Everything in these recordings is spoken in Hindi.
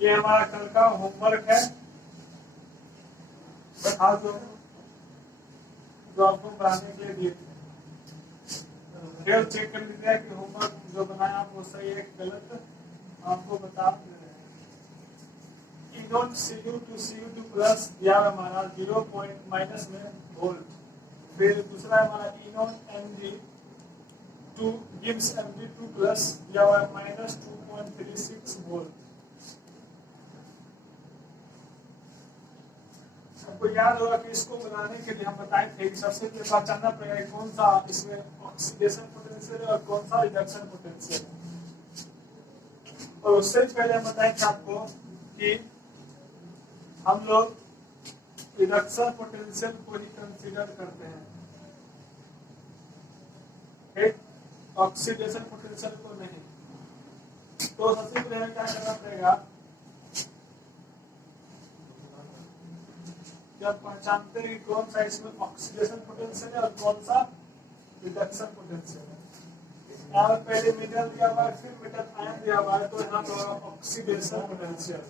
ये हमारा कल का होमवर्क है, बता दो जो आपको बनाने के लिए दिए थे। फिर चेक कर लीजिए कि होमवर्क जो बनाया आप वो सही है कि गलत, आपको बता दे रहे हैं। इनोट Cu टू Cu2 प्लस दिया है हमारा 0 पॉइंट माइनस में वोल्ट। फिर दूसरा हमारा इनोट Mg2 गिव्स Mg2 प्लस दिया हुआ है -2.36 वोल्ट। आपको याद होगा कि इसको बनाने के लिए हम बताए थे कि सबसे पहले पहचानना पड़ेगा कौन सा इसमें ऑक्सीडेशन पोटेंशियल है और कौन सा रिडक्शन पोटेंशियल है। और उससे पहले हम बताए थे आपको कि हम लोग रिडक्शन पोटेंशियल को ही कंसीडर करते हैं, एक ऑक्सीडेशन पोटेंशियल को नहीं। तो सबसे पहले हमें क्या करना पड़ेगा, जब पहचानते हैं कि कौन सा इसमें ऑक्सीडेशन पोटेंशियल है और कौन सा रिडक्शन पोटेंशियल है। यहाँ पर पहले मेटल दिया हुआ है, फिर मेटल आयन दिया हुआ है, तो यहाँ पर ऑक्सीडेशन पोटेंशियल।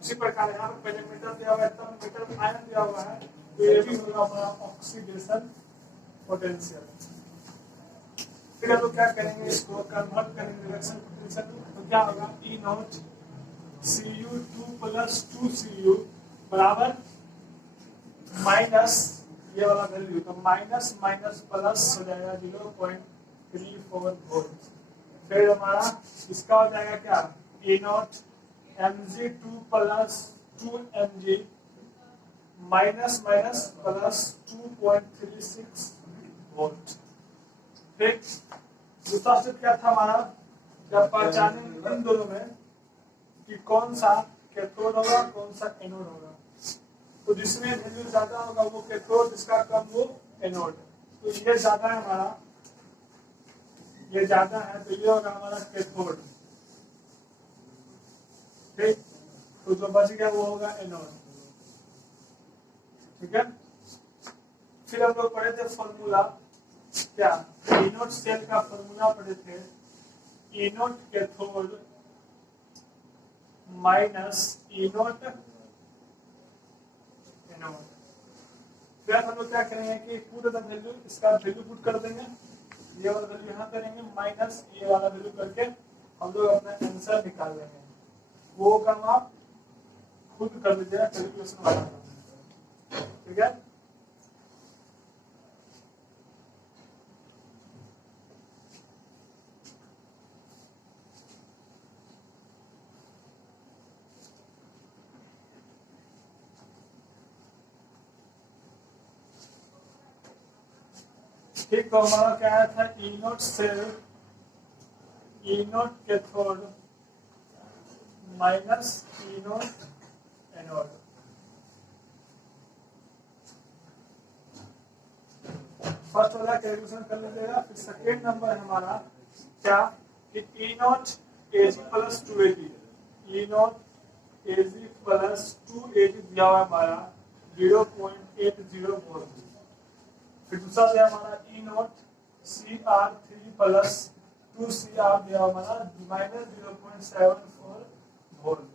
उसी प्रकार यहाँ पर पहले मेटल दिया हुआ है, तब मेटल आयन दिया हुआ है, तो ये भी होगा हमारा ऑक्सीडेशन पोटेंशियल। फिर हम लोग क्या करेंगे, इसको कन्वर्ट करेंगे रिडक्शन पोटेंशियल। तो क्या होगा, E not Cu2 plus 2Cu बराबर माइनस ये वाला वैल्यू, तो माइनस माइनस प्लस हो जाएगा 0.34 वोल्ट। फिर हमारा इसका हो जाएगा क्या, E not Mg2 plus 2Mg minus minus plus 2.36 volt. ठीक, दूसरा स्टेप क्या था हमारा, जब पहचाने इन दोनों में कि कौन सा कैथोड होगा कौन सा एनोड होगा, तो जिसमें वैल्यू ज्यादा होगा वो कैथोड, जिसका कम वो एनोड। तो ये ज्यादा है हमारा, ये ज्यादा है तो ये होगा हमारा कैथोड। ठीक, तो जो बच गया वो होगा एनोड। ठीक है, फिर हम लोग पढ़े थे फॉर्मूला, क्या इनोड सेल का फॉर्मूला पढ़े थे, inode cathode minus E nought anode. फिर हम लोग क्या करेंगे कि पुट द वैल्यू, इसका वैल्यू पुट कर देंगे, ये वाला वैल्यू यहाँ करेंगे माइनस ये वाला वैल्यू करके हम लोग अपना आंसर निकाल लेंगे। वो काम आप खुद कर लीजिएगा कैलकुलेशन वाला। ठीक है, ठीक, तो हमारा क्या आया था, E nought cell E nought cathode minus E nought anode. First वाला कैलकुलेशन कर लीजिएगा। फिर सेकेंड नंबर है हमारा क्या, कि E nought Ag plus 2Ag, E nought Ag plus 2Ag दिया हुआ हमारा 0.80 वोल्ट। फिर दूसरा दिया हमारा E not Cr3 plus 2Cr दिया हमारा -0.74 वोल्ट।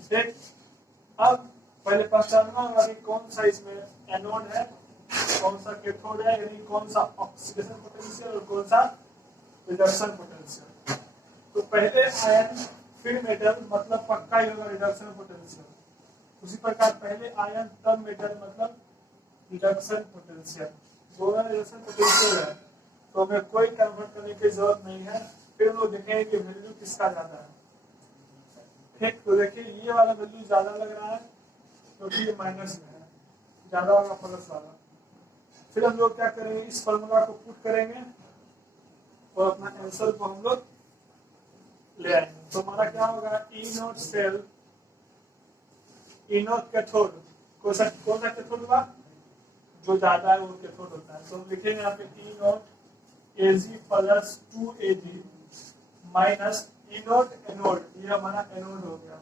ठीक, अब पहले पहचानना होगा कि कौन सा इसमें एनोड है कौन सा कैथोड है, यानी कौन सा ऑक्सीडेशन पोटेंशियल और कौन सा रिडक्शन पोटेंशियल। तो पहले आयन फिर मेटल मतलब पक्का ही होगा रिडक्शन पोटेंशियल। उसी प्रकार पहले आयन तब मेटल मतलब रिडक्शन पोटेंशियल। दोनों रिडक्शन पोटेंशियल है तो हमें कोई कन्वर्ट करने की जरूरत नहीं है। फिर हम लोग देखेंगे कि वैल्यू किसका ज्यादा है। ठीक, तो देखिए ये वाला वैल्यू ज्यादा लग रहा है क्योंकि ये माइनस में है, ज्यादा होगा प्लस वाला। फिर हम लोग क्या करेंगे, इस फॉर्मूला को पुट करेंगे और अपना आंसर को हम लोग ले आएंगे। तो हमारा क्या होगा, E naught cell E naught cathode, कौन सा कैथोड होगा, जो ज्यादा है वो कैथोड होता है। तो हम लिखेंगे यहाँ पे E naught Ag plus 2Ag minus E naught anode, ये हमारा एनोड हो गया,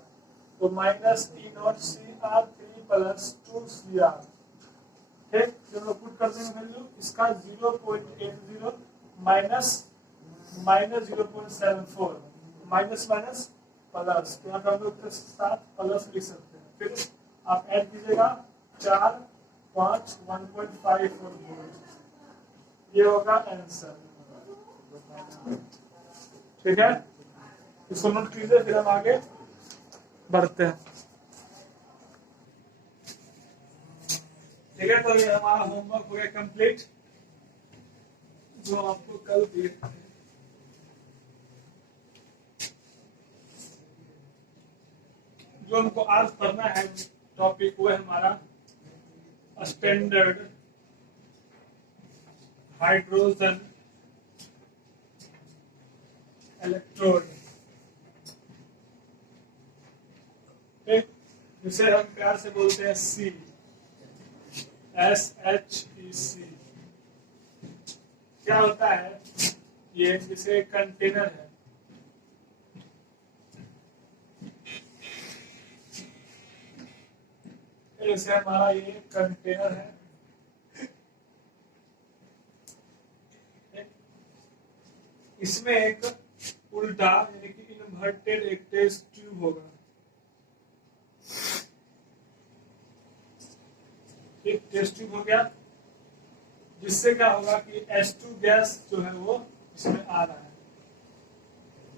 तो minus E not Cr3 plus 2Cr। ठीक, जब लोग पुट कर देंगे वैल्यू, इसका 0.80 माइनस 0.74, माइनस माइनस प्लस, तो यहाँ पे हम लोग के साथ प्लस लिख सकते हैं। फिर आप ऐड कीजिएगा 4, 5, 1.5 और वोल्ट, ये होगा आंसर। ठीक है, इसको नोट कीजिए, फिर हम आगे बढ़ते हैं। ठीक है, तो ये हमारा होमवर्क हो गया कंप्लीट, जो आपको कल दिए थे। जो हमको आज पढ़ना है टॉपिक, वो है हमारा स्टैंडर्ड हाइड्रोजन इलेक्ट्रोड, ठीक, जिसे हम प्यार से बोलते हैं सी, SHEC। क्या होता है ये, जैसे कंटेनर है, जैसे हमारा ये कंटेनर है, इसमें एक उल्टा यानी कि इन्वर्टेड एक टेस्ट ट्यूब होगा, एक टेस्ट ट्यूब हो गया, जिससे क्या होगा कि H2 गैस जो है वो इसमें आ रहा है,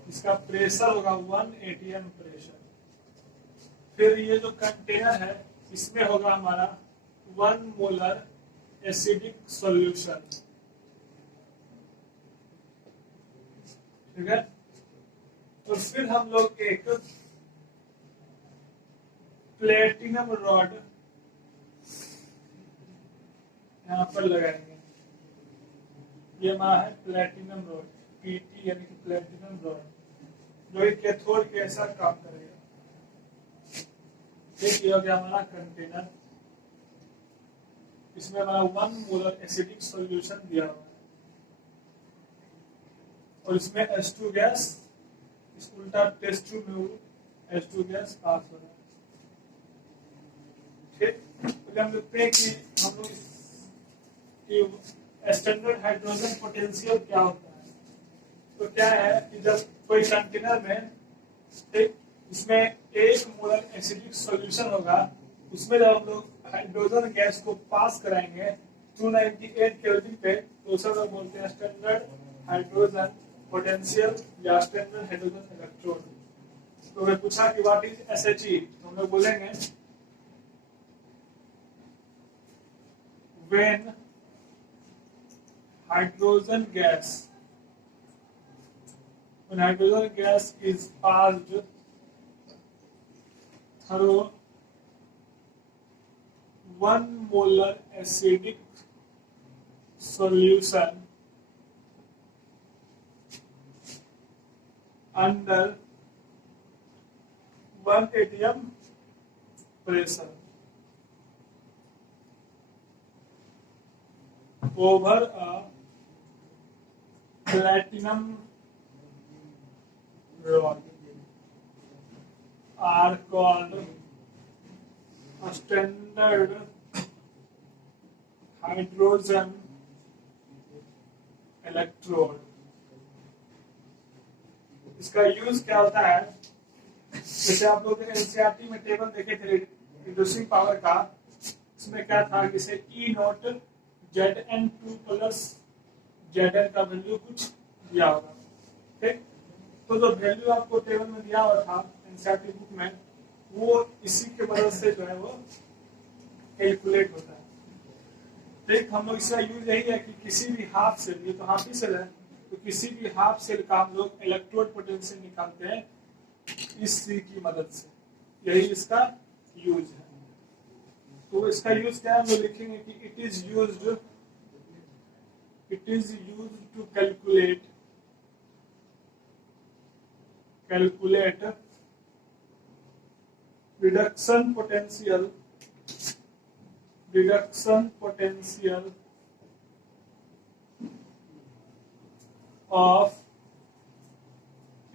इसका प्रेशर होगा 1 atm प्रेशर। फिर ये जो कंटेनर है, इसमें होगा हमारा 1 मोलर एसिडिक सॉल्यूशन, ठीक है। तो फिर हम लोग एक प्लेटिनम रॉड यहाँ पर लगाएंगे, ये हमारा है प्लेटिनम रॉड, PT यानी कि प्लेटिनम रॉड, जो एक कैथोड के ऐसा काम करेगा। ठीक, ये हो गया हमारा कंटेनर, इसमें हमारा 1 मोलर एसिडिक सॉल्यूशन दिया हुआ है, और इसमें H2 गैस, इस उल्टा टेस्ट ट्यूब में H2 गैस पास हो रहा है। ठीक, तो हम लिखते हैं कि हम लोग स्टैंडर्ड हाइड्रोजन पोटेंशियल क्या होता है। तो क्या है कि जब कोई कंटेनर में, ठीक, इसमें 1 मोलर एसिडिक सॉल्यूशन होगा, उसमें जब हम लोग हाइड्रोजन गैस को पास कराएंगे 298 केल्विन पे, तो उसे लोग बोलते हैं स्टैंडर्ड हाइड्रोजन पोटेंशियल या स्टैंडर्ड हाइड्रोजन इलेक्ट्रोड। तो वे पूछा कि व्हाट इज SHE, तो हम लोग बोलेंगे when hydrogen gas is passed through 1 molar acidic solution under 1 atm pressure over a platinum rod are called a standard hydrogen electrode। इसका यूज क्या होता है, जैसे आप लोग एनसीईआरटी में टेबल देखे थे रिड्यूसिंग पावर का, इसमें क्या था, जैसे E0 Zn2 प्लस Zn का वैल्यू कुछ दिया होगा, ठीक। तो जो वैल्यू आपको टेबल में दिया हुआ था एनसीईआरटी बुक में, वो इसी के मदद से जो है वो कैलकुलेट होता है। ठीक, हम लोग इसका यूज यही है कि किसी भी हाफ सेल, ये तो हाफ ही सेल है, तो किसी भी हाफ सेल का हम लोग इलेक्ट्रोड पोटेंशियल निकालते हैं इस सी की मदद से, यही इसका यूज है। तो इसका यूज क्या है, हम लोग लिखेंगे कि it is used to calculate reduction potential of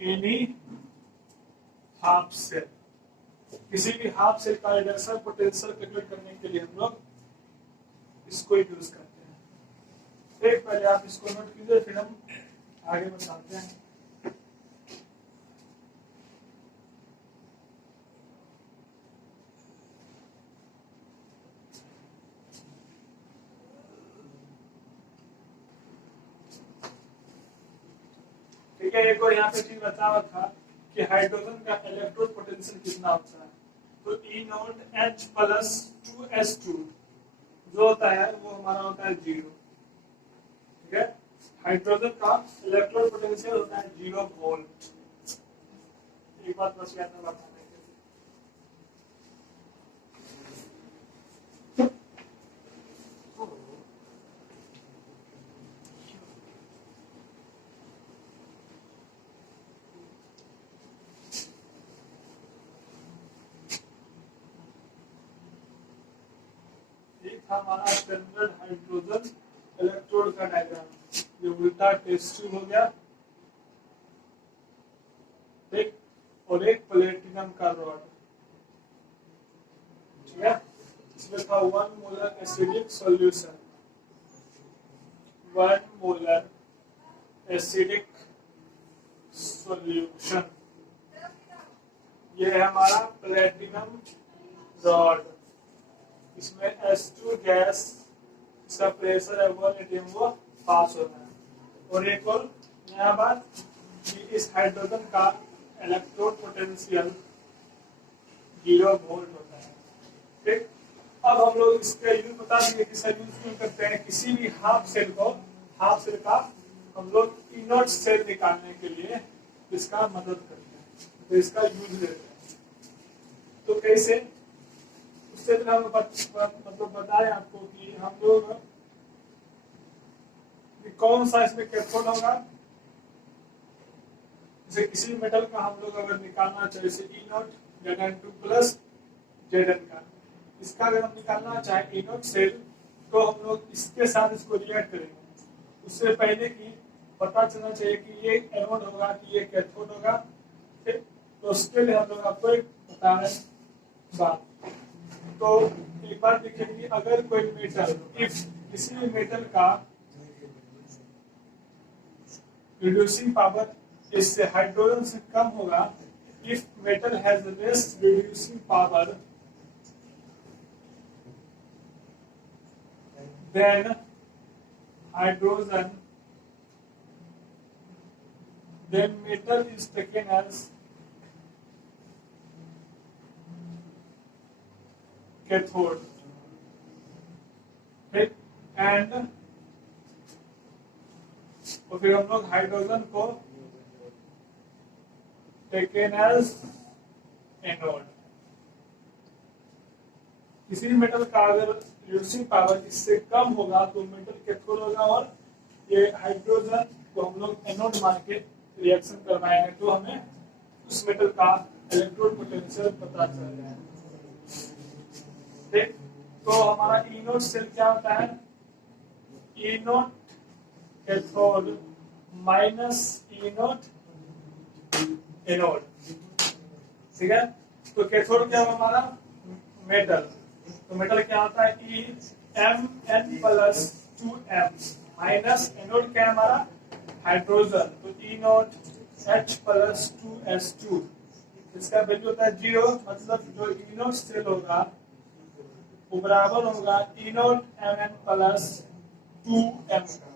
any half cell. किसी भी हाफ सेल का रिडक्शन पोटेंशियल कैलकुलेट करने के लिए हम लोग इसको यूज करते हैं। एक पहले आप इसको नोट कीजिए, फिर हम आगे बताते हैं। ठीक है। एक और यहाँ पे चीज बता हुआ था कि हाइड्रोजन का इलेक्ट्रोड पोटेंशियल कितना होता है, तो E not H plus 2S2 जो होता है वो हमारा होता है 0। ठीक है, हाइड्रोजन का इलेक्ट्रोड पोटेंशियल होता है 0 वोल्ट। एक बात बस याद रखना हमारा स्टैंडर्ड हाइड्रोजन इलेक्ट्रोड का डायग्राम, ये उल्टा टेस्ट ट्यूब हो गया, ठीक, और एक प्लेटिनम का रॉड। ठीक है, इसमें था 1 molar acidic solution, 1 molar acidic solution. ये है हमारा प्लेटिनम रॉड, इसमें S2 गैस, इसका प्रेशर है 1 atm, वो पास होता है। और एक और नया बात कि इस हाइड्रोजन का इलेक्ट्रोड पोटेंशियल 0 वोल्ट होता है। ठीक, अब हम लोग इसका यूज बता देंगे कि सर यूज क्यों करते हैं। किसी भी हाफ सेल का हम लोग इनोट सेल निकालने के लिए इसका मदद करते हैं, तो इसका यूज लेते हैं। तो कैसे, उससे हम मतलब बताएं आपको कि हम लोग कौन सा इसमें कैथोड होगा। जैसे किसी मेटल का हम लोग अगर निकालना चाहे, जैसे E not Zn2 plus Zn का, इसका अगर हम निकालना चाहे E नॉट सेल, तो हम लोग इसके साथ इसको रिएक्ट करेंगे। उससे पहले कि पता चलना चाहिए कि ये एनोड होगा कि ये कैथोड होगा। ठीक, तो उसके लिए हम लोग आपको एक बता रहे हैं बात। तो एक बात देखिए कि अगर कोई मेटल, इफ किसी भी मेटल का रिड्यूसिंग पावर इससे हाइड्रोजन से कम होगा, if metal has less reducing power than hydrogen, then metal is taken as cathode, ठीक, एंड और फिर हम लोग हाइड्रोजन को टेकन एज एनोड। किसी भी मेटल का अगर रिड्यूसिंग पावर इससे कम होगा तो मेटल कैथोड होगा, और ये हाइड्रोजन को हम लोग एनोड मान के रिएक्शन करवाएंगे, तो हमें उस मेटल का इलेक्ट्रोड पोटेंशियल पता चल जाएगा। ठीक, तो हमारा E नोट सेल क्या होता है, E note cathode minus E note anode. ठीक है, तो कैथोड क्या होगा हमारा मेटल, तो मेटल क्या होता है EMn plus 2m minus anode क्या है हमारा हाइड्रोजन, तो E note H plus 2S2, इसका वैल्यू होता है 0। मतलब जो E नोट सेल होगा वो बराबर होगा E note Mn plus 2m का।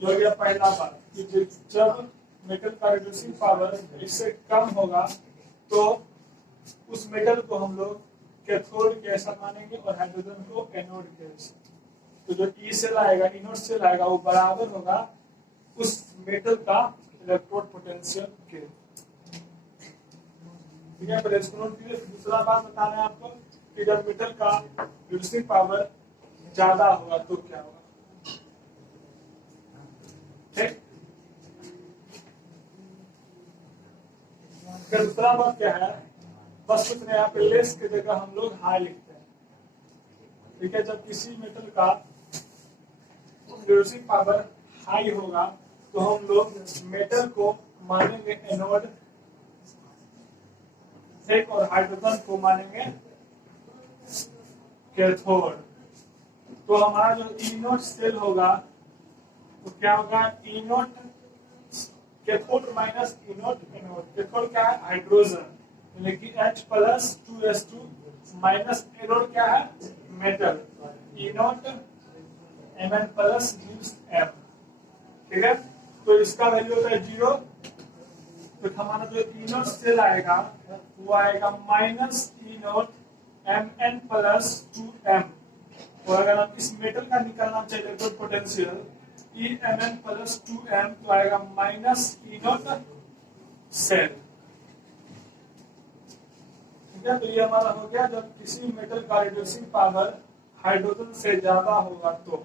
जो हो गया पहला बात कि जब मेटल का रिड्यूसिंग पावर इससे कम होगा तो उस मेटल को हम लोग कैथोड के ऐसा मानेंगे और हाइड्रोजन को एनोड के ऐसा। तो जो E सेल आएगा, E नोट सेल आएगा, वो बराबर होगा उस मेटल का इलेक्ट्रोड पोटेंशियल के। ठीक है, पहले इसको नोट कीजिए। दूसरा बात बता रहे हैं आपको कि जब मेटल का रिड्यूसिंग पावर ज्यादा होगा तो क्या होगा। ठीक, दूसरा बात क्या है, बस कुछ नहीं, यहाँ पे लेस की जगह हम लोग हाई लिखते हैं। ठीक है, जब किसी मेटल का रिड्यूसिंग पावर हाई होगा तो हम लोग मेटल को मानेंगे एनोड, ठीक, और हाइड्रोजन को मानेंगे कैथोड। तो हमारा जो E नोट सेल होगा तो क्या होगा, E note cathode minus E note anode. Cathode क्या है हाइड्रोजन, यानी कि H plus 2S2 minus anode क्या है metal, E note Mn plus M। ठीक है, तो इसका वैल्यू होता है 0। तो हमारा जो ई नॉट सेल आएगा वो आएगा minus E not mn plus 2m। और अगर हम इस मेटल का निकालना चाहिए इलेक्ट्रोड पोटेंशियल ई mn प्लस 2m तो आएगा माइनस ई नॉट सेल। ठीक है, तो ये हमारा हो गया जब किसी मेटल का रिड्यूसिंग पावर हाइड्रोजन से ज्यादा होगा तो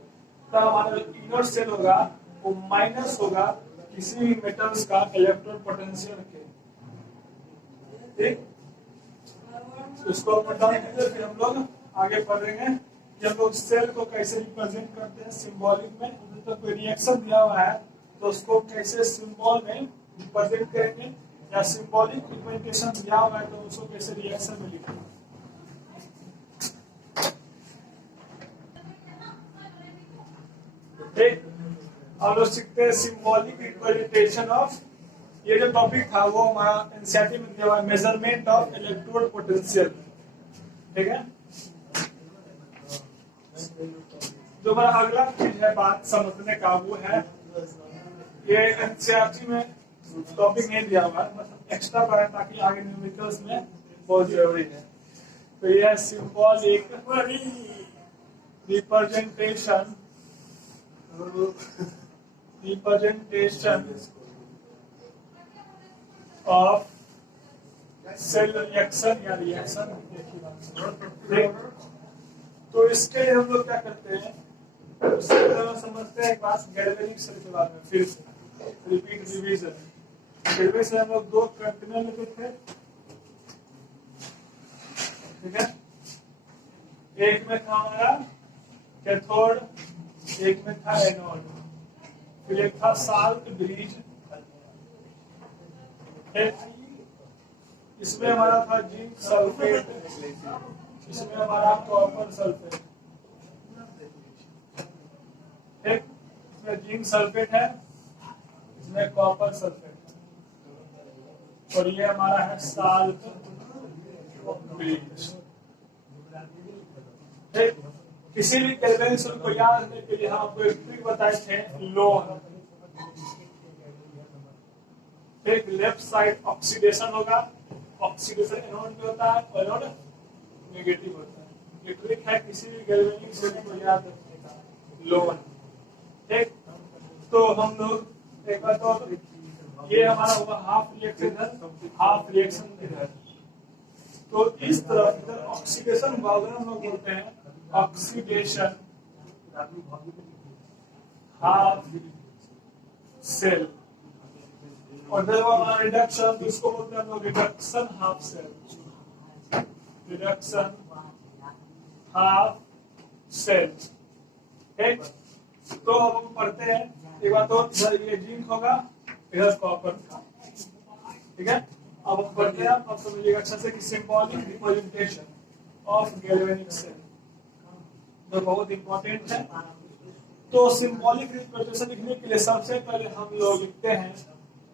तब हमारा जो ई नॉट सेल होगा वो माइनस होगा किसी भी मेटल्स का इलेक्ट्रोड पोटेंशियल के। ठीक, इसको अपन डाल दीजिए, फिर हम लोग आगे पढ़ेंगे कि हम लोग सेल को कैसे रिप्रेजेंट करते हैं सिंबॉलिक में। तो कोई रिएक्शन दिया हुआ है तो उसको कैसे सिंबल में रिप्रेजेंट करेंगे, या सिंबॉलिक रिप्रेजेंटेशन दिया हुआ है तो उसको कैसे रिएक्शन में लिखेंगे। ठीक, अब लोग सीखते हैं सिंबॉलिक रिप्रेजेंटेशन ऑफ। ये जो टॉपिक था वो हमारा एनसीईआरटी में दिया हुआ है, मेजरमेंट ऑफ इलेक्ट्रोड पोटेंशियल। ठीक है, जो हमारा अगला चीज है बात समझने का वो है, ये एनसीईआरटी में टॉपिक नहीं दिया हुआ है, मतलब एक्स्ट्रा पढ़ा ताकि आगे न्यूमेरिकल्स में बहुत जरूरी है। तो ये है symbolic representation of cell reaction या रिएक्शन। तो इसके लिए हम लोग क्या करते हैं, समझते हैं एक बात गैल्वेनिक सेल के बारे में। फिर रिपीट रिवीजन। पहले से हम लोग दो कंटेनर लेते थे। ठीक है, एक में था हमारा कैथोड, एक में था एनोड, फिर एक था साल्ट ब्रिज। इसमें हमारा था जिंक सल्फेट, इसमें हमारा कॉपर सल्फेट। ठीक, इसमें जिंक सल्फेट है, इसमें कॉपर सल्फेट, और ये हमारा है साल्ट ब्रिज। ठीक, किसी भी गैल्वेनिक सेल को याद रखने के लिए हम आपको एक ट्रिक बताए थे, लोन। ठीक, लेफ्ट साइड ऑक्सीडेशन होगा, ऑक्सीडेशन एनोड में होता है और एनोड नेगेटिव होता है। ये ट्रिक है किसी भी गैल्वेनिक सेल को याद रखने का, लोन। ठीक, तो हम लोग एक बार तो ये हमारा हुआ हाफ रिएक्शन इधर, हाफ रिएक्शन इधर। तो इस तरफ इधर ऑक्सीडेशन हुआ, हम लोग बोलते हैं ऑक्सीडेशन हाफ सेल, और जब हमारा रिडक्शन तो इसको बोलते हैं हम लोग reduction half cell, reduction half cell. ठीक, तो अब हम पढ़ते हैं एक बार तो इधर ये जिंक होगा, इधर कॉपर था। ठीक है, अब हम पढ़ते हैं, अब समझिएगा अच्छा से कि symbolic representation of galvanic cell जो बहुत इंपॉर्टेंट है। तो सिंबॉलिक रिप्रेजेंटेशन लिखने के लिए सबसे पहले हम लोग लिखते हैं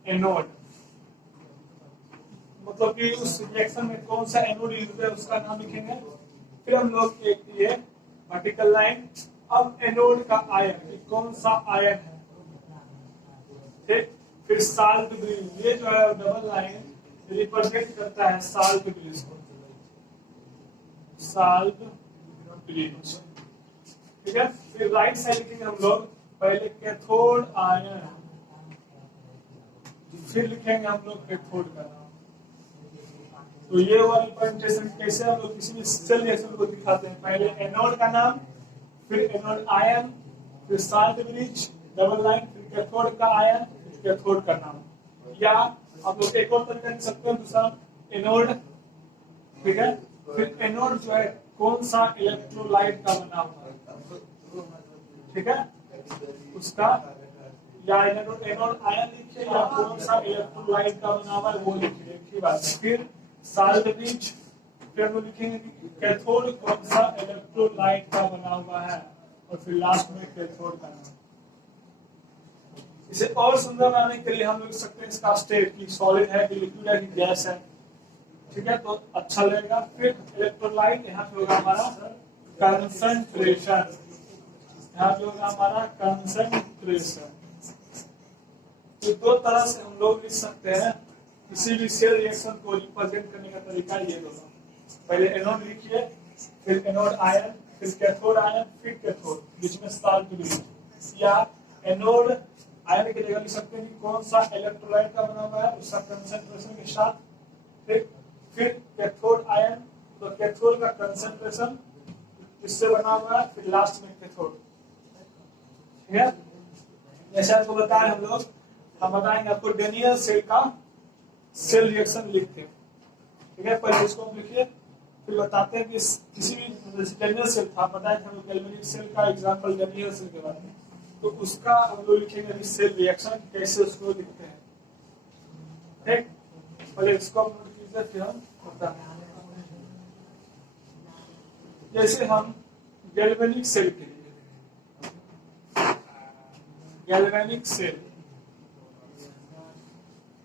एनोड, मतलब कि उस रिएक्शन में कौन सा एनोड यूज होता है उसका नाम लिखेंगे। फिर हम लोग एक ये वर्टिकल लाइन, अब एनोड का आयन कौन सा आयन है। ठीक, फिर साल्ट ब्रिज, ये जो है डबल लाइन रिप्रेजेंट करता है साल्ट ब्रिज को, साल्ट ब्रिज। ठीक है, फिर राइट साइड लिखेंगे हम लोग पहले कैथोड आयन, फिर लिखेंगे हम लोग कैथोड का नाम। तो ये वाला रिप्रेजेंटेशन कैसे हम लोग किसी भी सेल रिएक्शन को दिखाते हैं, पहले एनोड का नाम, फिर एनोड आयन, फिर साल्ट ब्रिज डबल लाइन, फिर कैथोड का आयन, फिर कैथोड का नाम। या आप लोग एक और तरीका लिख सकते हैं दूसरा, एनोड। ठीक है, फिर एनोड जो है कौन सा इलेक्ट्रोलाइट का बना हुआ है, ठीक है, उसका, या एनोड आयन लिखिए या कौन सा इलेक्ट्रोलाइट का बना हुआ है वो लिखिए, एक ही बात है। फिर साल्ट ब्रिज, फिर वो लिखेंगे कैथोड कौन सा इलेक्ट्रोलाइट का बना हुआ है, और फिर लास्ट में कैथोड का नाम। इसे और सुंदर बनाने के लिए हम लिख सकते हैं इसका स्टेट की सॉलिड है कि लिक्विड है कि गैस है। ठीक है, तो अच्छा लगेगा। फिर इलेक्ट्रोलाइट यहाँ पे होगा हमारा कंसंट्रेशन, यहाँ पे होगा हमारा कंसंट्रेशन। तो दो तरह से हम लोग लिख सकते हैं किसी भी सेल रिएक्शन को रिप्रेजेंट करने का तरीका ये दोनों। पहले एनोड लिखिए, फिर एनोड आयन, फिर कैथोड आयन, फिर कैथोड, बीच में साल्ट ग्रुप, या एनोड आयन की जगह लिख सकते हैं कि कौन सा इलेक्ट्रोलाइट का बना हुआ है उसका कंसंट्रेशन के साथ, फिर कैथोड आयन, तो कैथोड का कंसंट्रेशन इससे बना हुआ है, फिर लास्ट में कैथोड। ठीक है, जैसे आपको बताएं हम बताएंगे आपको डेनियल सेल का सेल रिएक्शन लिखते हैं। ठीक है, पहले इसको हम लिखिए, फिर बताते हैं कि किसी भी डेनियल सेल था, बताया था हम लोग गैल्वेनिक सेल का एग्जांपल डेनियल सेल के बारे में, तो उसका हम लोग लिखेंगे अभी सेल रिएक्शन कैसे उसको लिखते हैं। ठीक, पहले इसको हम नोट कीजिए, फिर हम बताते हैं। जैसे हम गैल्वेनिक सेल के लिए, गैल्वेनिक सेल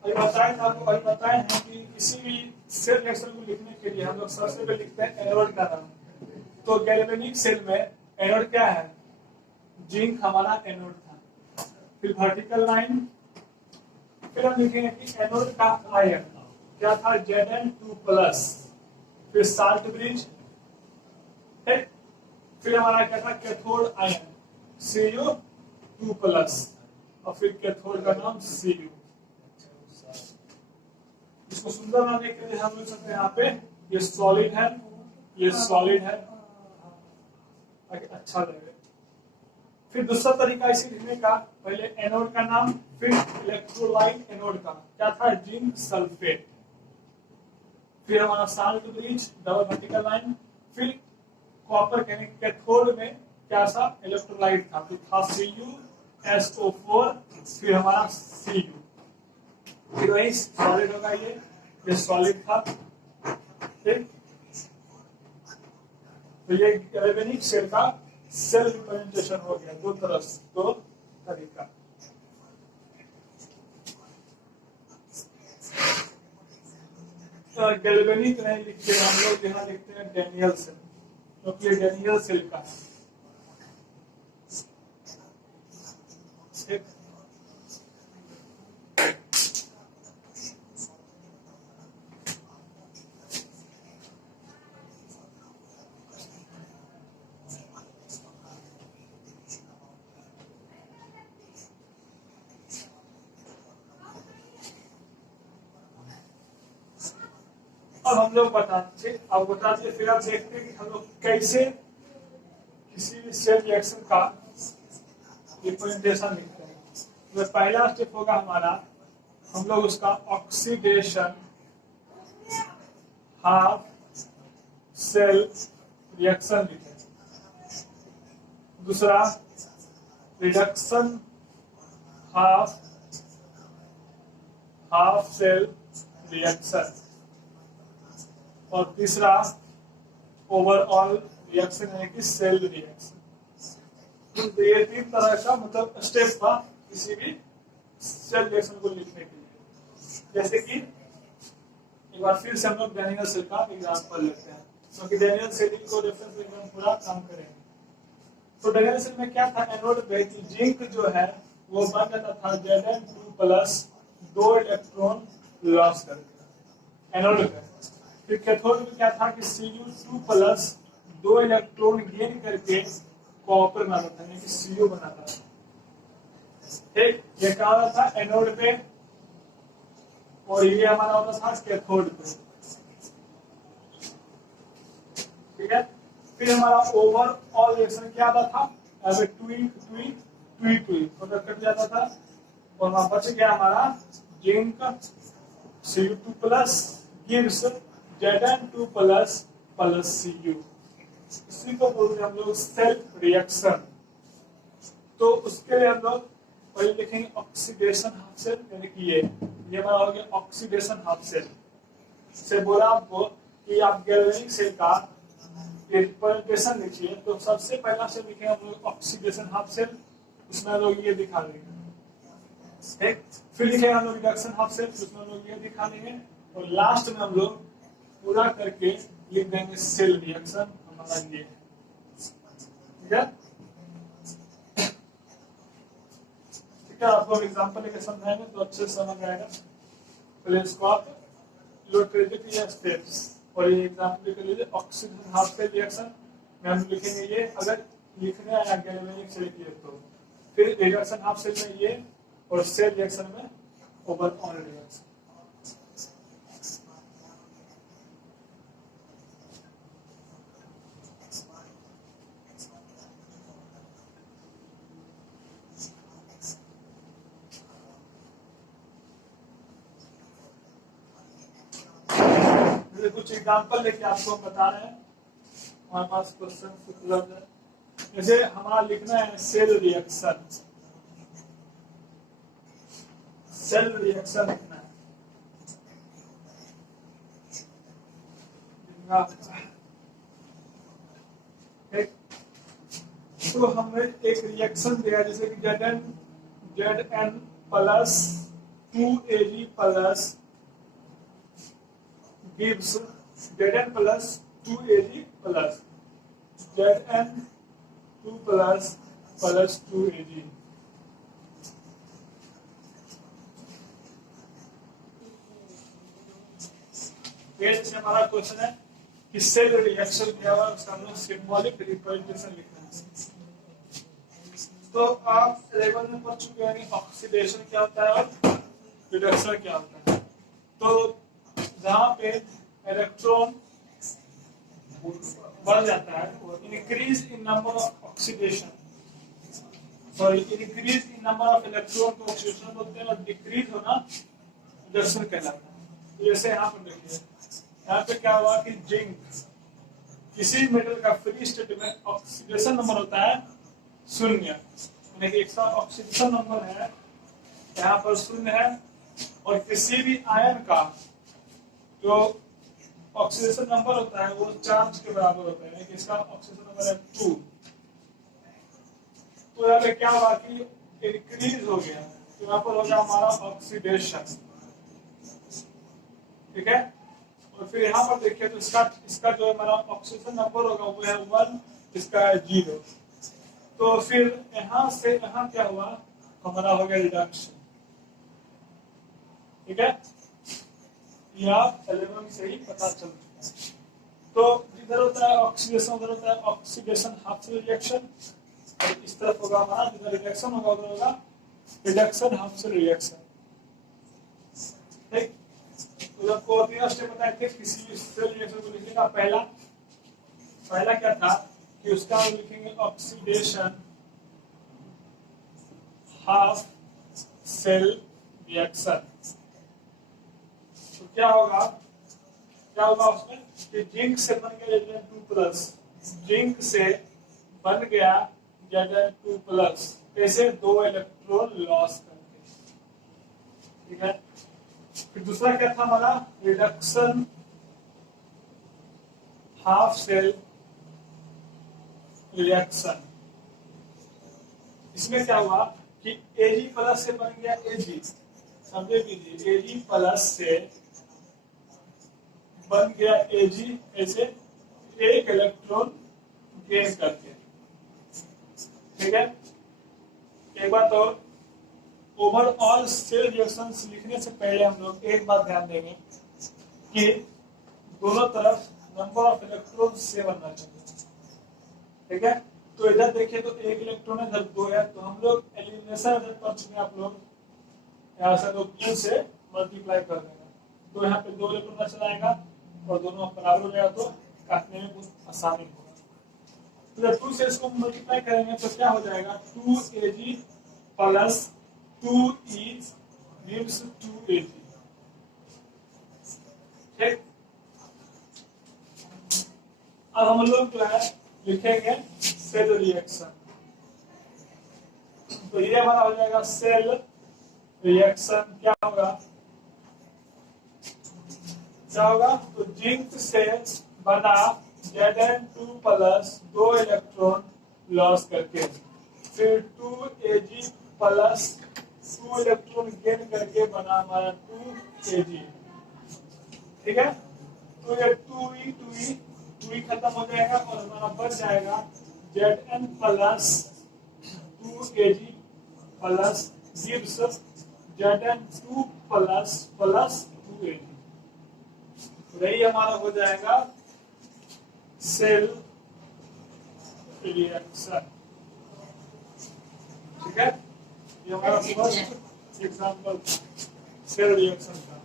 अभी बताए हैं कि किसी भी सेल रिएक्शन को लिखने के लिए हम लोग सबसे पहले लिखते हैं एनोड का नाम। तो गैल्वेनिक सेल में एनोड क्या है, जिंक हमारा एनोड था, फिर वर्टिकल लाइन, फिर हम लिखेंगे कि एनोड का आयन क्या था, Zn2+, फिर साल्ट ब्रिज, फिर हमारा क्या था कैथोड आयन Cu2+, और फिर कैथोड का नाम Cu। इसको सुंदर बनाने के लिए हम लिख सकते हैं यहाँ पे ये सॉलिड है, ये सॉलिड है, अच्छा लगेगा। फिर दूसरा तरीका इसे लिखने का, पहले एनोड का नाम, फिर इलेक्ट्रोलाइट एनोड का क्या था, जिंक सल्फेट, फिर हमारा salt bridge, double vertical line, फिर कॉपर कैथोड में क्या था, इलेक्ट्रोलाइट था, तो था CuSO4, फिर हमारा Cu, फिर वही सॉलिड होगा, ये सॉलिड था। ठीक, तो ये गैल्वेनिक सेल का सेल रिप्रेजेंटेशन हो गया, दो तरीका। तो गैल्वेनिक नहीं लिखते हम लोग, यहाँ लिखते हैं डेनियल सेल, क्योंकि ये डेनियल सेल का है। ठीक, अब हम लोग बताते फिर आप देखते हैं कि हम लोग कैसे किसी भी सेल रिएक्शन का रिप्रेजेंटेशन लिखते हैं। तो पहला स्टेप होगा हमारा, हम लोग उसका ऑक्सीडेशन हाफ सेल रिएक्शन लिखेंगे। दूसरा रिडक्शन हाफ सेल रिएक्शन, और तीसरा ओवरऑल रिएक्शन यानी कि सेल रिएक्शन। तो ये तीन तरह का मतलब स्टेप था किसी भी सेल रिएक्शन को लिखने के लिए। जैसे कि एक बार फिर से हम लोग डेनियल सेल का एग्जांपल लेते हैं, क्योंकि डेनियल सेल को रेफरेंस लेकर हम पूरा काम करेंगे। तो डेनियल सेल में क्या था, एनोड पे जिंक जो है वो बन जाता था Zn2+, 2 इलेक्ट्रॉन लॉस करके एनोड पे। फिर कैथोड में क्या था कि Cu2+, 2 इलेक्ट्रॉन गेन करके कॉपर बनाता था, यानी कि Cu बनाता था। ठीक, ये क्या होता था एनोड पे, और ये हमारा होता था कैथोड पे। ठीक है, फिर हमारा ओवरऑल रिएक्शन क्या आता था, ऐसे टुई मतलब कट जाता था, और वहां बच गया हमारा zinc Cu2+ gives Zn2+ Cu। इसी को बोलते हैं हम लोग सेल्फ रिएक्शन। तो उसके लिए हम लोग पहले लिखेंगे ऑक्सीडेशन हाफ सेल, यानी कि ये हमारा हो गया ऑक्सीडेशन हाफ सेल। से बोला आपको कि आप गैल्वेनिक सेल का रिप्रेजेंटेशन लिखिए, तो सबसे पहला से लिखेंगे हम लोग ऑक्सीडेशन हाफ सेल, उसमें हम लोग ये दिखा देंगे। ठीक, फिर लिखेंगे हम लोग रिडक्शन हाफ सेल, उसमें हम लोग ये दिखा देंगे, और लास्ट में हम लोग पूरा करके लिख देंगे सेल रिएक्शन हमारा ये। ठीक है, ठीक है, आपको एग्जांपल लेके समझाएंगे तो अच्छे से समझ आएगा। पहले इसको आप लोड कर लीजिए या स्टेप्स, और ये एग्जांपल लेकर लीजिए ऑक्सीजन हाफ सेल रिएक्शन में हम लिखेंगे ये, अगर लिखने आया गैल्वेनिक से लिखिए तो फिर रिडक्शन हाफ सेल में ये, और सेल रिएक्शन में ओवर ऑन रिएक्शन। कुछ एग्जांपल लेके आपको हम बता रहे हैं, हमारे पास क्वेश्चन उपलब्ध है। जैसे हमारा लिखना है सेल रिएक्शन, सेल रिएक्शन लिखना है। तो हमें एक रिएक्शन दिया जैसे कि Zn plus 2Ag plus gives Zn plus 2Ag plus Zn 2 plus 2Ag। जैसे हमारा क्वेश्चन है कि सेल रिएक्शन क्या हुआ, उसका हम लोग सिंबॉलिक रिप्रेजेंटेशन लिखना है। तो आप 11 में पढ़ चुके हैं ऑक्सीडेशन क्या होता है और रिडक्शन क्या होता है। तो जहाँ पे इलेक्ट्रॉन बढ़ जाता है, increase in number of oxidation, sorry increase in number of electron को ऑक्सीडेशन बोलते हैं, और डिक्रीज होना रिडक्शन कहलाता है। जैसे यहाँ पर देखिए, यहाँ पे क्या हुआ कि जिंक, किसी मेटल का फ्री स्टेट में ऑक्सीडेशन नंबर होता है 0, यानी कि इसका ऑक्सीडेशन नंबर है यहाँ पर 0 है, और किसी भी आयन का जो ऑक्सीडेशन नंबर होता है वो चार्ज के बराबर होता है, कि इसका ऑक्सीडेशन नंबर है 2। तो यहाँ पे क्या हुआ कि इंक्रीज हो गया, तो यहाँ पर हो गया हमारा ऑक्सीडेशन, ठीक है। और फिर यहाँ पर देखिए तो इसका जो हमारा ऑक्सीडेशन नंबर होगा वो है 1, इसका है 0। तो फिर यहाँ से यहाँ क्या हुआ, हमारा हो गया रिडक्शन, ठीक है। ये आप 11 से ही पता चल चुका है। तो जिधर होता है ऑक्सीडेशन उधर होता है ऑक्सीडेशन हाफ सेल रिएक्शन, और इस तरफ होगा हमारा जिधर रिडक्शन होगा उधर होगा रिडक्शन हाफ सेल रिएक्शन, ठीक। तो आपको 3 स्टेप बताए थे किसी भी सेल रिएक्शन को लिखने का। पहला क्या था कि उसका हम लिखेंगे ऑक्सीडेशन हाफ सेल रिएक्शन। तो क्या होगा उसमें कि जिंक से बन गया Zn2+, जिंक से बन गया Zn2+, ऐसे 2 इलेक्ट्रॉन लॉस करके, ठीक है। फिर दूसरा क्या था हमारा रिडक्शन हाफ सेल रिएक्शन। इसमें क्या हुआ कि Ag+ से बन गया Ag, समझे कीजिए, Ag+ से बन गया Ag, ऐसे 1 इलेक्ट्रॉन गेन करके, ठीक है। एक बात और, ओवरऑल सेल रिएक्शंस लिखने से पहले हम लोग एक बात ध्यान देंगे कि दोनों तरफ नंबर ऑफ इलेक्ट्रॉन सेम बनना चाहिए, ठीक है। तो इधर देखिए तो 1 इलेक्ट्रॉन है, इधर 2 है, तो हम लोग एलिमिनेशन इधर पढ़ चुके हैं आप लोग, यहाँ से तो 3 से मल्टीप्लाई कर देंगे, तो यहाँ पे 2 इलेक्ट्रॉन चला आएगा और दोनों बराबर हो जाएगा, तो काटने में बहुत आसानी होगा। तो जब 2 से इसको मल्टीप्लाई करेंगे तो क्या हो जाएगा, 2Ag plus 2E gives 2Ag, ठीक। अब हम लोग जो है लिखेंगे सेल रिएक्शन, तो ये हमारा हो जाएगा सेल रिएक्शन। क्या होगा, तो जिंक से बना Zn2+ 2 इलेक्ट्रॉन लॉस करके, फिर 2Ag प्लस 2 इलेक्ट्रॉन गेन करके बना हमारा 2Ag, ठीक है। तो ये 2E खत्म हो जाएगा और हमारा बच जाएगा Zn+ 2Ag plus gives Zn2 plus 2Ag। यही हमारा हो जाएगा सेल रिएक्शन। ठीक है, ये हमारा फर्स्ट एग्जांपल सेल रिएक्शन का।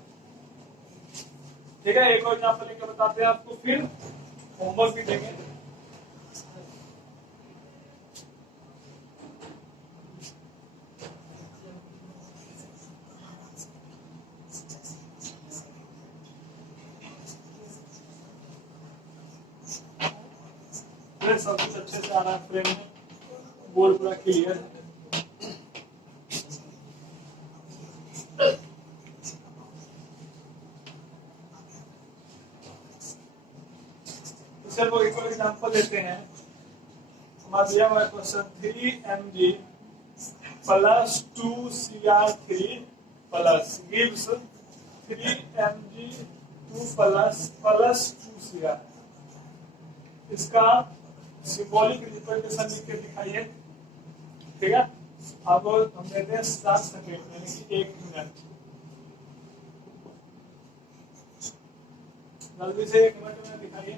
ठीक है, एक और एग्जांपल लेके बताते हैं आपको, फिर होमवर्क भी देंगे। सब कुछ अच्छे से आ रहा है, फ्रेम में बोर्ड पूरा क्लियर है। चलो एक और एग्जांपल लेते हैं। हमारा दिया हुआ question 3Mg plus 2Cr3 plus gives 3Mg2 plus 2Cr। इसका सिंबॉलिक रिप्रेजेंटेशन लिख के दिखाइए। ठीक है, अब हम देते हैं 7 सेकेंड यानी कि 1 मिनट। जल्दी से 1 मिनट में दिखाइए।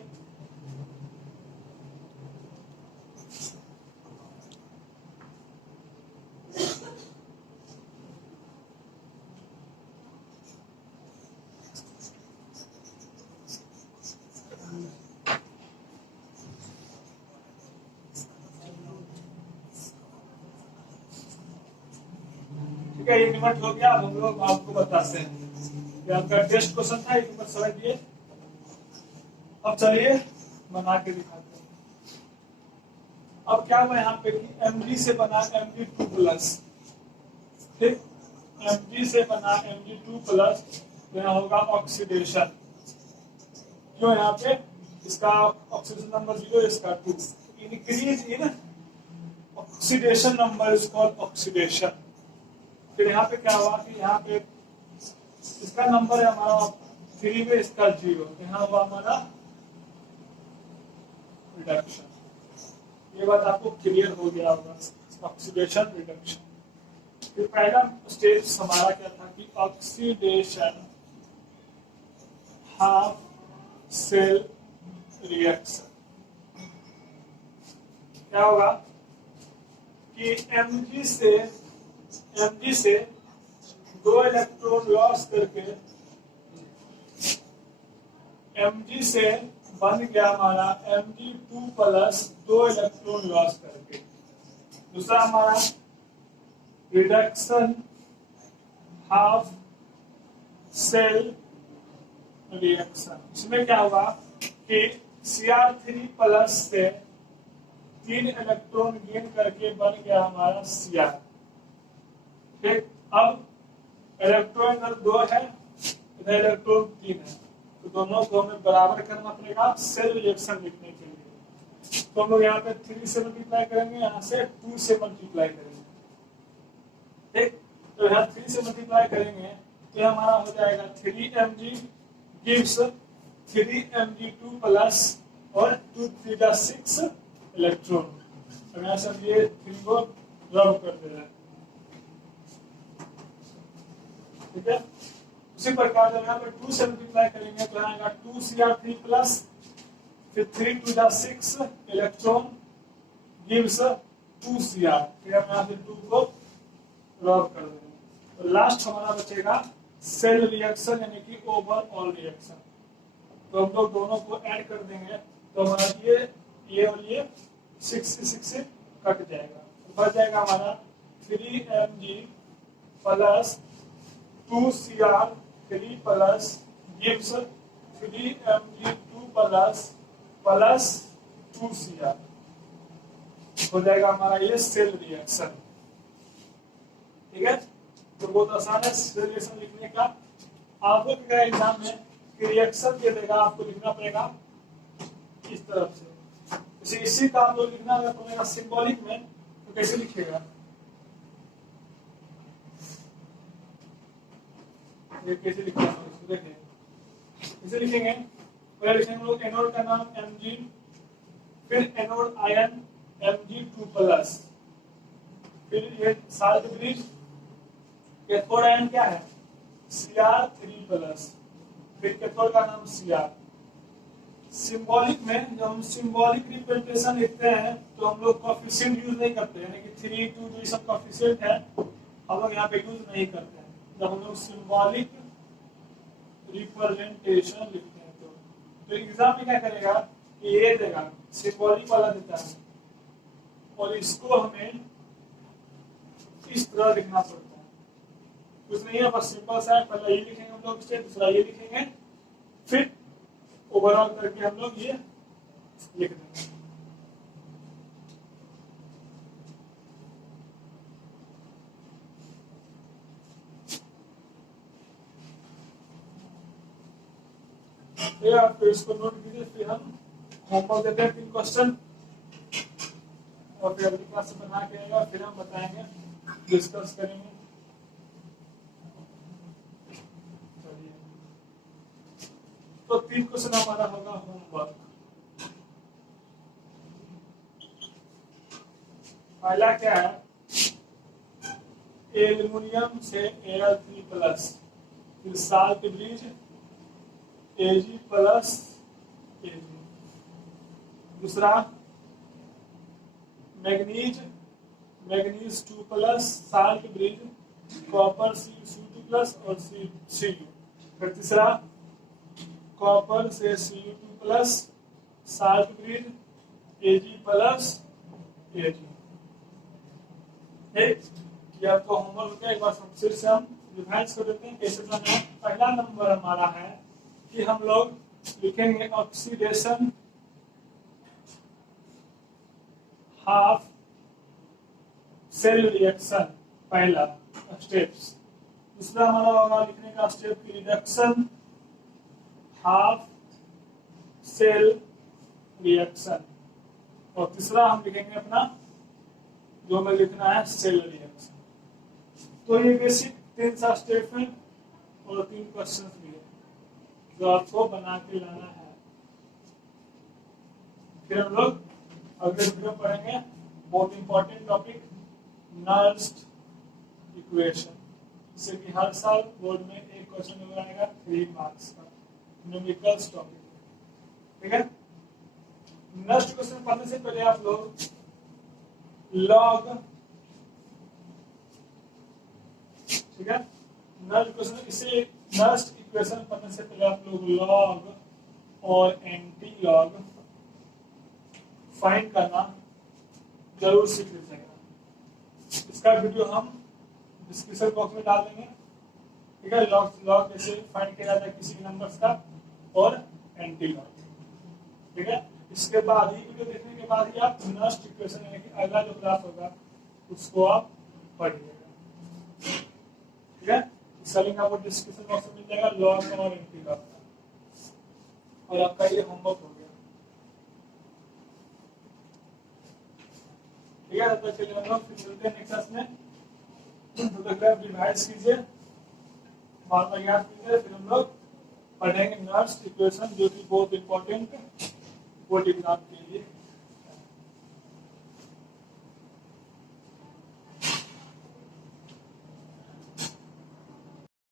ठीक है, 1 मिनट हो गया। अब हम लोग आपको बताते हैं कि आपका टेस्ट क्वेश्चन था, 1 मिनट समय दिए। अब चलिए बना के दिखाते हैं। अब क्या हुआ यहाँ पे कि Mg से बना Mg2 प्लस, ठीक, Mg से बना Mg2 प्लस, तो यहाँ होगा ऑक्सीडेशन। क्यों यहाँ पे इसका ऑक्सीडेशन नंबर 0, इसका 2, increase in oxidation number is called oxidation. फिर यहाँ पे क्या हुआ कि यहाँ पे इसका नंबर है हमारा 3 में, इसका 0, यहाँ हुआ हमारा रिडक्शन। ये बात आपको क्लियर हो गया होगा, ऑक्सीडेशन रिडक्शन। फिर पहला स्टेज हमारा क्या था कि ऑक्सीडेशन हाफ सेल रिएक्शन। क्या होगा कि Mg से 2 इलेक्ट्रॉन लॉस करके Mg से बन गया हमारा Mg2 प्लस 2 इलेक्ट्रॉन लॉस करके। दूसरा हमारा रिडक्शन हाफ सेल रिएक्शन। इसमें क्या हुआ कि Cr3 प्लस से 3 इलेक्ट्रॉन गेन करके बन गया हमारा Cr। ठीक, अब इलेक्ट्रॉन इधर 2 है, इधर इलेक्ट्रॉन 3 है, तो दोनों को हमें बराबर करना पड़ेगा सेल रिएक्शन लिखने के लिए। तो हम लोग यहाँ पे 3 से मल्टीप्लाई करेंगे, यहाँ से 2 से मल्टीप्लाई करेंगे। ठीक, तो यहाँ 3 से मल्टीप्लाई करेंगे तो हमारा हो जाएगा 3Mg गिव्स 3Mg2 प्लस और 2 3 6 इलेक्ट्रॉन। तो यहाँ से हम ये 3 को रब कर दे रहे हैं। ठीक है, उसी प्रकार जब यहाँ पे 2 से मल्टीप्लाई करेंगे तो आएगा 2Cr3 प्लस, फिर 3 2 6 इलेक्ट्रॉन गिव्स 2Cr। फिर हम यहाँ से 2 को रब कर देंगे। तो लास्ट हमारा बचेगा सेल रिएक्शन यानी कि ओवरऑल रिएक्शन। तो हम लोग दोनों को ऐड कर देंगे तो हमारा ये और ये 6 से कट जाएगा, तो बच जाएगा हमारा 3Mg plus 2Cr3 plus gives 3Mg2 plus 2Cr। हो जाएगा हमारा ये सेल रिएक्शन। ठीक है, तो बहुत आसान है सेल रिएक्शन लिखने का। आपको क्या एग्जाम में रिएक्शन दे देगा, आपको लिखना पड़ेगा इस तरफ से। इसी का आपको लिखना पड़ेगा सिंबॉलिक में, तो कैसे लिखेगा, ये कैसे लिखेंगे, देखिए कैसे लिखेंगे। पहले लिखेंगे लोग एनोड का नाम Mg, फिर एनोड आयन Mg2 प्लस, फिर ये साल्ट ब्रिज कैथोड आयन क्या है? Cr3+। फिर कैथोड का नाम Cr। सिंबॉलिक में जब हम सिंबॉलिक रिप्रेजेंटेशन लिखते हैं तो हम लोग कोएफिशिएंट यूज नहीं करते, यानी कि 3, 2 जो सब कोएफिशिएंट है हम लोग यहाँ पे यूज नहीं करते हैं जब हम लोग सिंबॉलिक रिप्रेजेंटेशन लिखते हैं। तो एग्जाम में क्या करेगा कि ये देगा, सिंबॉलिक वाला देता है और इसको हमें इस तरह लिखना पड़ता है। कुछ नहीं है, बस सिंपल सा है, पहले ये लिखेंगे हम लोग, दूसरा ये लिखेंगे, फिर ओवरऑल करके हम लोग ये लिख देंगे। आप इसको नोट कीजिए, फिर हम होमवर्क देते हैं 3 क्वेश्चन और फिर अगली क्लास से बना के आएगा, फिर हम बताएंगे, डिस्कस करेंगे। चलिए, तो 3 क्वेश्चन हमारा होगा होमवर्क। पहला क्या है? एल्युमिनियम से Al3+, फिर साल्ट ब्रिज Ag+, Ag। दूसरा manganese 2+, salt bridge copper Cu2+ और Cu। फिर तीसरा कॉपर से Cu2+, salt bridge Ag+, Ag। ये आपको होमवर्क है, एक बार फिर से हम रिवाइज कर देते हैं कैसे बनाना है। पहला नंबर हमारा है कि हम लोग लिखेंगे ऑक्सीडेशन हाफ सेल रिएक्शन, पहला स्टेप्स। दूसरा हमारा होगा लिखने का स्टेप की रिडक्शन हाफ सेल रिएक्शन, और तीसरा हम लिखेंगे अपना जो हमें लिखना है सेल रिएक्शन। तो ये बेसिक 3 स्टेप है और 3 क्वेश्चन भी है जो आपको बना के लाना है। फिर हम लोग अगले वीडियो पढ़ेंगे बहुत इंपॉर्टेंट टॉपिक नर्स्ट इक्वेशन, जिससे कि हर साल बोर्ड में एक क्वेश्चन हो आएगा 3 मार्क्स का न्यूमेरिकल्स टॉपिक, ठीक है। नर्स्ट क्वेश्चन पढ़ने से पहले आप लोग लॉग, ठीक है, नर्स्ट क्वेश्चन इसे नर्स्ट इक्वेशन पढ़ने से पहले आप लोग लॉग और एंटी लॉग फाइंड करना जरूर सीख लीजिएगा। इसका वीडियो हम डिस्क्रिप्शन बॉक्स में डाल देंगे, ठीक है। लॉग कैसे फाइंड किया जाता है किसी नंबर्स का और एंटी लॉग, ठीक है। इसके बाद ही वीडियो देखने के बाद ही आप नर्स्ट इक्वेशन यानी कि अगला जो क्लास होगा उसको आप पढ़िएगा, ठीक है। इसका लिंक आपको डिस्क्रिप्शन बॉक्स में मिल जाएगा, लॉग और एंटी लॉग का, और आपका ये होमवर्क हो गया, ठीक है। तो चलिए हम लोग फिर मिलते हैं नेक्स्ट क्लास में। तो तक आप रिवाइज कीजिए, बार-बार याद कीजिए, फिर हम लोग पढ़ेंगे नर्स्ट इक्वेशन जो कि बहुत इंपॉर्टेंट बोर्ड एग्जाम के